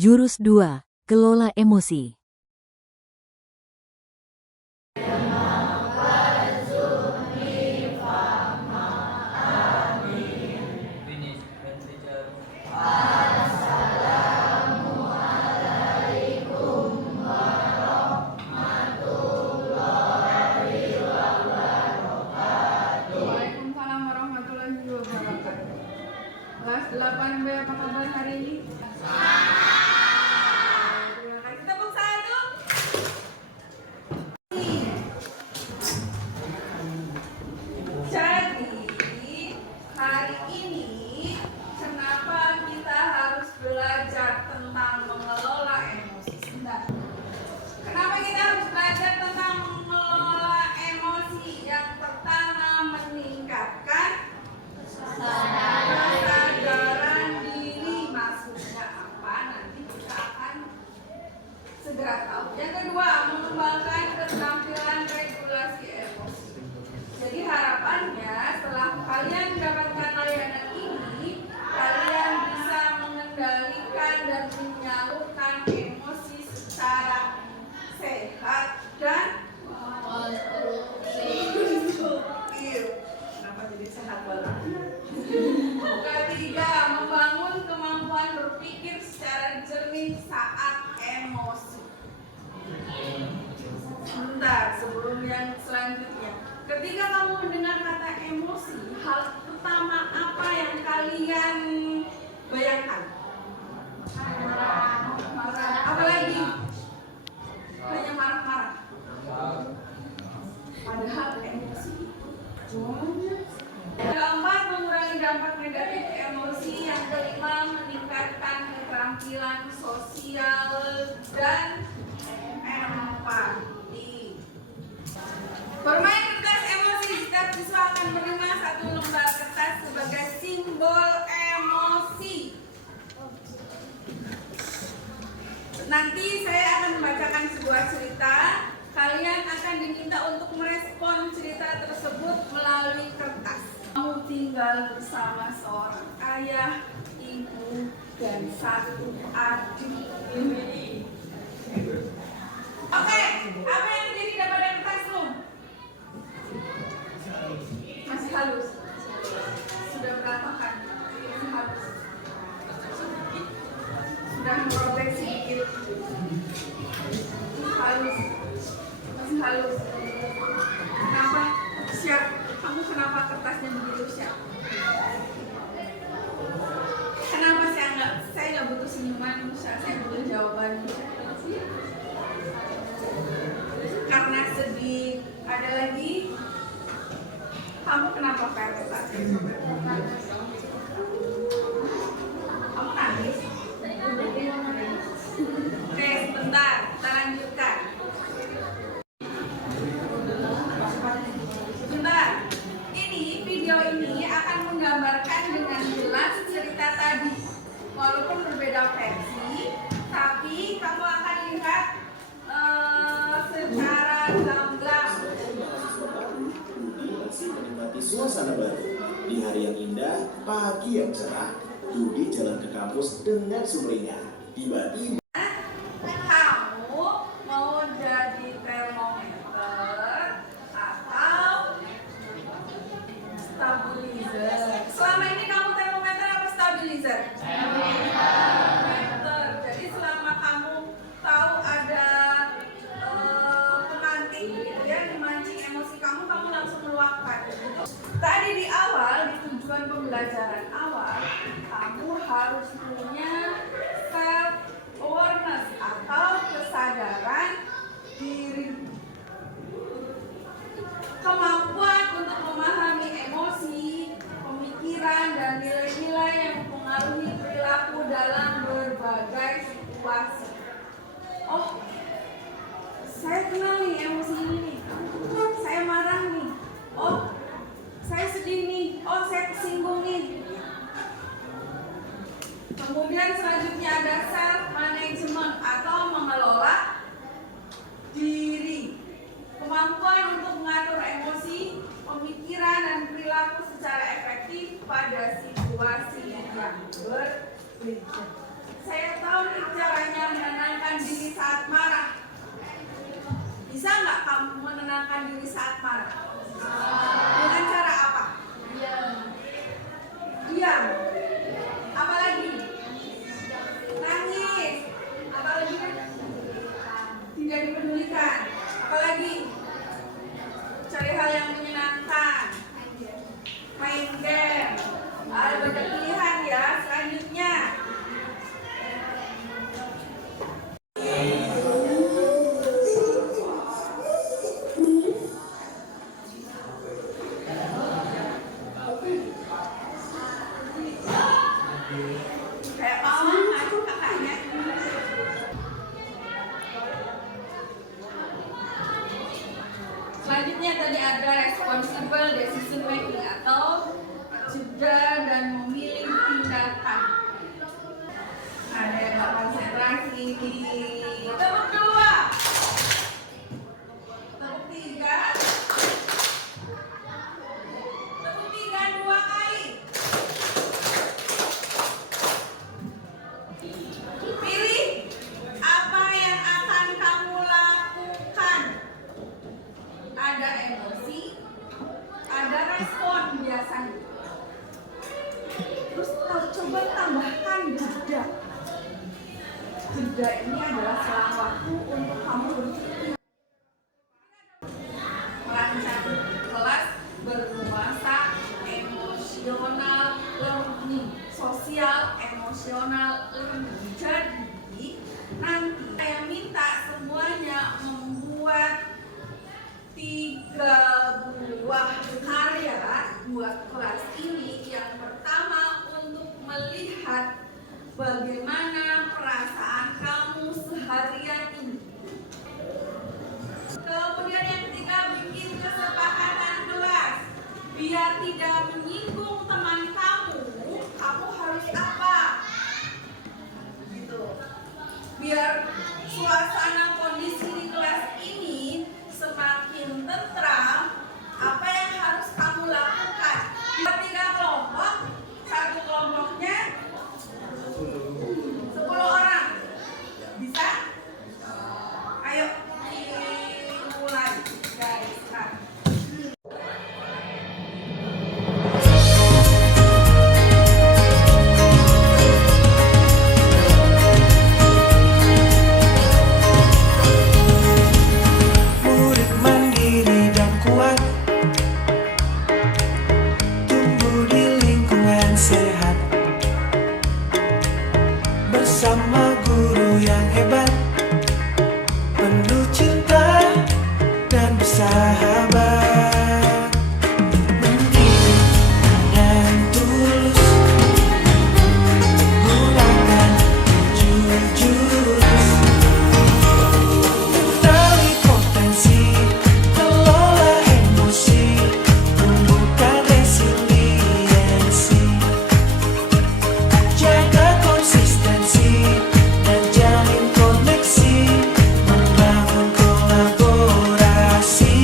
Jurus 2, Kelola Emosi. Waalaikumsalam warahmatullahi wabarakatuh. Kelas 8B, apa kabar hari ini? Terima kasih. Tepuk satu. Jadi, hari ini kenapa kita harus belajar tentang mengelola emosi? Sebentar. Kenapa kita harus belajar tentang mengelola emosi? Yang pertama, meningkatkan kesadaran diri. Maksudnya apa? Nanti kita akan segera tahu. Yang kedua, mengembangkan keterampilan regulasi emosi. Jadi harapannya setelah kalian mendapatkan layanan ini, kalian bisa mengendalikan dan menyalurkan emosi secara sehat dan konstruktif. Kenapa jadi sehat banget? Ketiga, membangun kemampuan berpikir secara jernih saat emosi. Sebentar, sebelum yang selanjutnya. Ketika kamu mendengar kata emosi, hal pertama apa yang kalian bayangkan? Marah. Apalagi? Hanya marah-marah. Padahal emosi. Keempat, mengurangi dampak negatif emosi. Yang kelima, meningkatkan keterampilan sosial dan empati. Bermain kertas emosi. Setiap siswa akan menerima satu lembar kertas sebagai simbol emosi. Nanti saya akan membacakan sebuah cerita. Kalian akan diminta untuk merespon cerita tersebut melalui kertas. Kamu tinggal bersama seorang ayah, ibu, dan satu adik. Oke, apa yang terjadi daripada kertasmu? Masih halus. Sudah berantakan. Masih halus. Sudah merobek sedikit. Halus. Masih halus. Kenapa? Siap. Kamu kenapa kertasnya begitu siap? Kenapa saya nggak butuh senyuman, saya butuh jawaban. Karena sedih. Ada lagi? Kamu kenapa kertas? Kamu nangis? Oke, sebentar. Kita lanjutkan. Sebentar. Video ini akan menggambarkan dengan jelas cerita tadi. Walaupun berbeda versi, tapi kamu akan lihat secara gamblang. Menikmati suasana baru di hari yang indah, pagi yang cerah. Dudi jalan ke kampus dengan sumringah. Tiba-tiba Kamu mau jadi termometer atau stabilizer? Selama ini kamu termometer apa stabilizer? Termometer. Jadi selama kamu tahu ada pemantik gitu ya, memancing emosi kamu langsung meluapkan. Tadi di awal, di tujuan pembelajaran awal, kamu harus punya self awareness atau kesadaran diri. Kemampuan untuk memahami emosi, pemikiran, dan nilai-nilai yang mempengaruhi perilaku dalam berbagai situasi. Oh, saya kenal nih emosi ini nih. Saya marah nih. Oh, saya sedih nih. Oh, saya tersinggung nih. Kemudian selanjutnya ada self management atau mengelola diri. Kemampuan untuk mengatur emosi, pemikiran, dan perilaku secara efektif pada situasi yang berbeda. Saya tahu nih cara Bisa nggak kamu menenangkan diri saat marah? Dengan cara apa? Diam. Apalagi? Nangis. Apalagi? Tidak dipedulikan. Apalagi? Cari hal yang menyenangkan. Main game. Ada banyak pilihan ya. Selanjutnya. Kayak mama aku kakaknya. Selanjutnya tadi ada responsible decision making atau jeda dan memilih tindakan. Ada yang gak konsentrasi. Tepuk dua. Tepuk tiga. Tepuk tiga 2 kali. Pilih apa yang akan kamu lakukan. Ada emosi, ada respon biasanya. Terus coba tambahkan jeda. Jeda ini adalah selang waktu untuk kamu berpikir. Merancang kelas bernuansa emosional learning, sosial emosional learning. Jadi nanti saya minta semuanya membuat 3 buah karya buat kelas ini. Yang pertama untuk melihat bagaimana perasaan kamu seharian ini. Kemudian yang ketiga, bikin kesepakatan kelas. Biar tidak menyinggung teman kamu harus apa? Gitu. Biar suasana kondisi di kelas ini semakin tentram, apa yang harus kamu lakukan? 3 kelompok, satu kelompoknya 10 orang. Bisa? Ayo mulai guys. Murid mandiri dan kuat, tumbuh di lingkungan sehat, bersama guru yang hebat, penuh cinta dan bersahabat. Mendidik dengan tulus, gunakan 7 jurus. Kenali potensi, kelola emosi, tumbuhkan resiliensi. Jaga konsistensi dan jalin koneksi, membangun kolaborasi.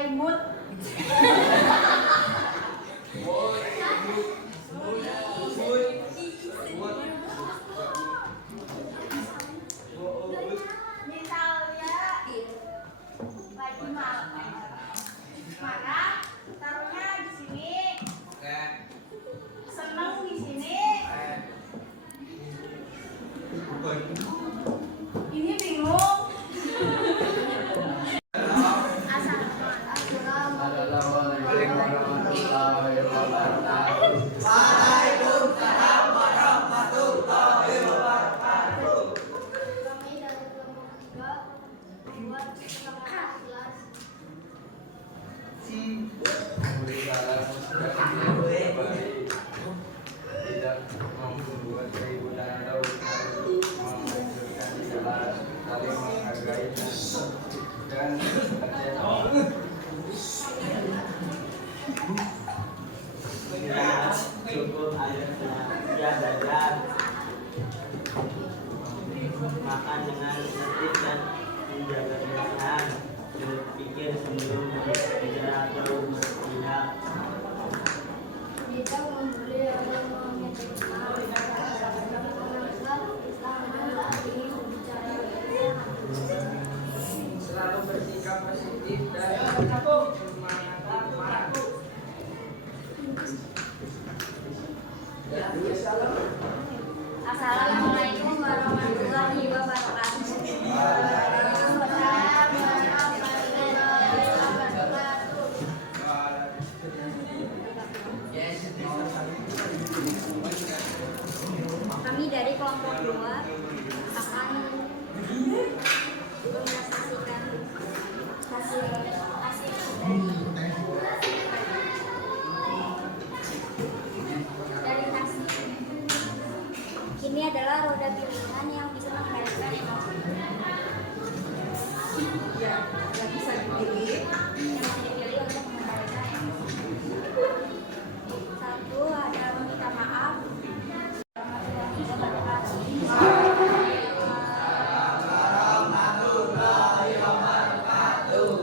mulai mood. Misalnya lagi marah, taruhnya di sini. Seneng di sini. Ini bingung. Kami dari kelompok 3 buat kelompok 11. Tidak mampu membuat keributan atau menghancurkan jalan, saling menghargai dan cukup airnya belajar makan dengan tertib dan menjaga kebersihan, berpikir sebelum berbicara atau bertindak, Tidak membeli atau menyediakan ini berbicara selalu bersikap positif dan menyemangati pelaku. Assalamualaikum warahmatullahi wabarakatuh. Waalaikumsalam warahmatullahi wabarakatuh. Kami dari kelompok 2 akan merealisasikan hasil dari hasil. Ini adalah roda pilihan yang bisa mengendalikan emosi. Ya, yang bisa dipilih. Yang bisa dipilih untuk mengendalikan emosi. 1 ada meminta maaf. Warahmatullahi wabarakatuh.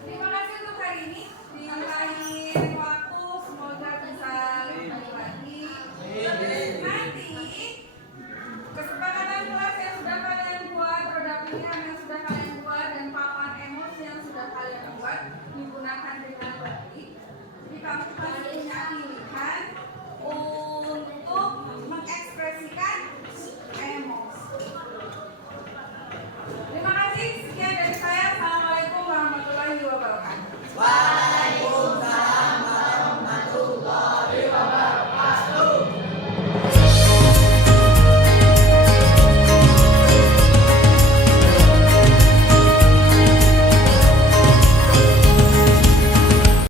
Terima kasih untuk hari ini. Di lain waktu